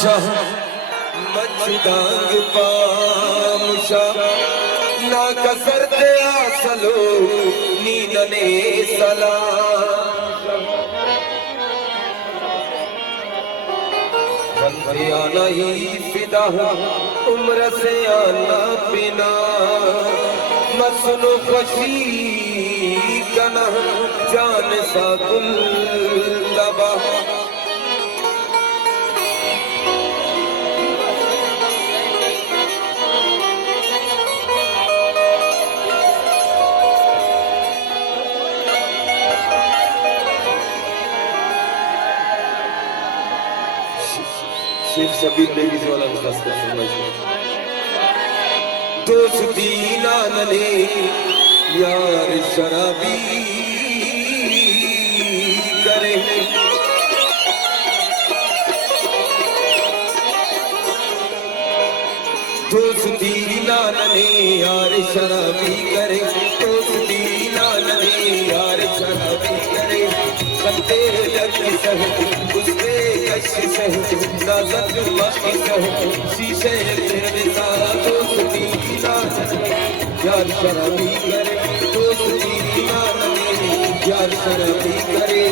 शाह मच्छदांग पामुशा ना कसरते आसलो नीनने सलाम बंदे आना ही फिदा उम्र से आना बिना मसलो खुशी कना जान सा गुल लबा शेख शबीर लेडीज वाला खास कर फरमाइश दोस्ती ना नले यार शराबी करे दोस्ती ना नले यार शराबी करे दोस्ती ना नले यार शराबी करे सत्ते लग सह उसके कशिश नाज़त मस्ती सह शीशे तेरे साथ दोस्ती ना नले यार शराबी करे दोस्ती ना नले यार शराबी करे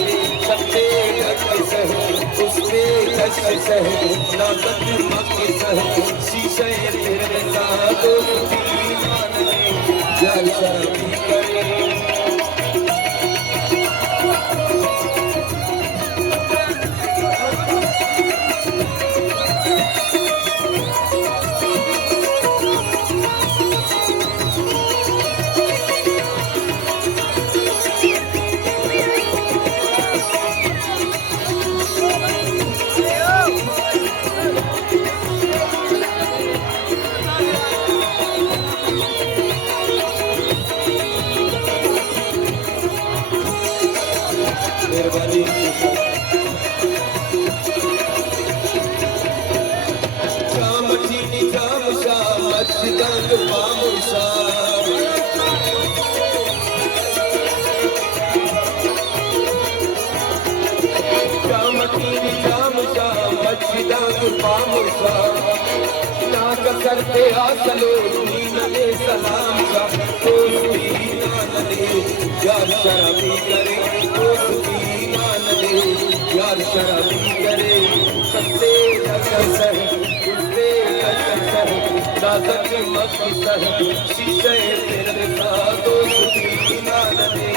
सत्ते लग सह उसके कशिश नाज़त मस्ती सह शीशे तेरे साथ दोस्ती ना नले यार शराबी करे ना कसरते आसलो नीनने सलाम सा दोस्ती ना नले यार शराबी करे दोस्ती ना नले यार शराबी करे सत्ते कसर उससे कसर नाज़त मस्ती सह शीशे तेरे साथ दोस्ती ना नले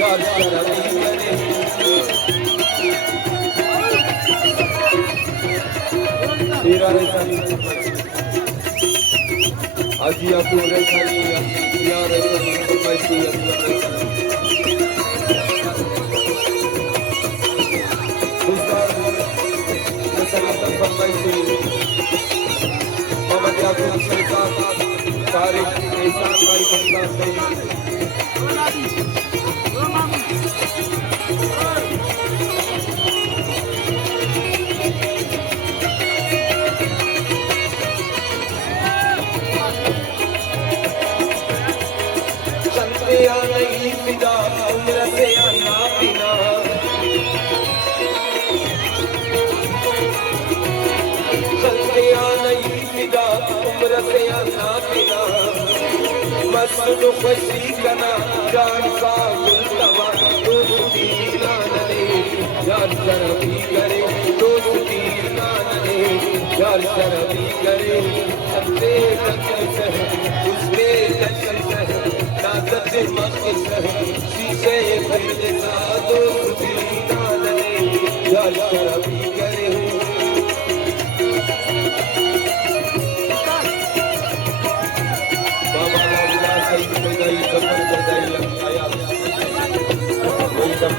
यार शराबी करे आजी आपको रैसानी या रैसानी फरमाइशी अल्लाह उस्ताद नसरत फरमाइशी मोहम्मद याकूब सरकार तारिक एहसान भाई बंदा से उम्र से आना बिना फिदा उम्र से आना बिना मसलो खुशी कना जान सा गुल तवा दोस्ती ना नले यार शराबी करे दोस्ती ना नले यार शराबी करे सत्ते लग सह उसके लचल सह नाज़त मस्ती सह शीशे तेरे साथ दोस्ती ना नले यार शराबी करे बाबा लाला सही बजाई सफर बजाई आया वही सब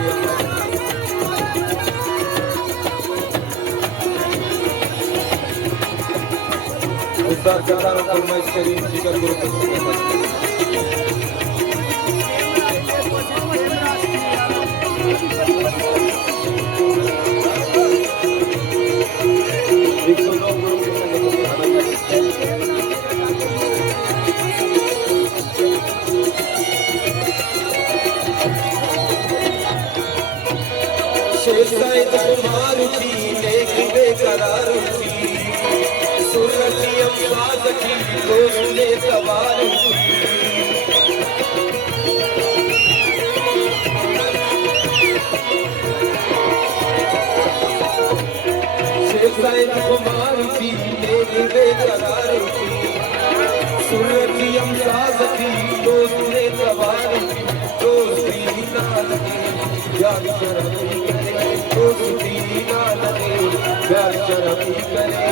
उस्ताद कतारों फरमाइश करीम जिक्र गुरु शेर सैद कुमार की बेकरार थी सूरती अम्बाज की दोस्ते सवार शेख कुमार थी बेकरार थी सूरती अम्बाज की दोस्ते सवार दोस्ती ना लगे यार शर्म करे दोस्ती ना लगे प्यार शर्म करे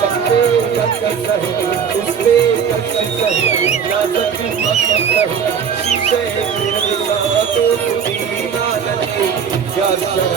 पक्के कस सहे उस पे कस सहे नाज़क मत सहे शीशे मेरे साथ दोस्ती ना लगे प्यार शर्म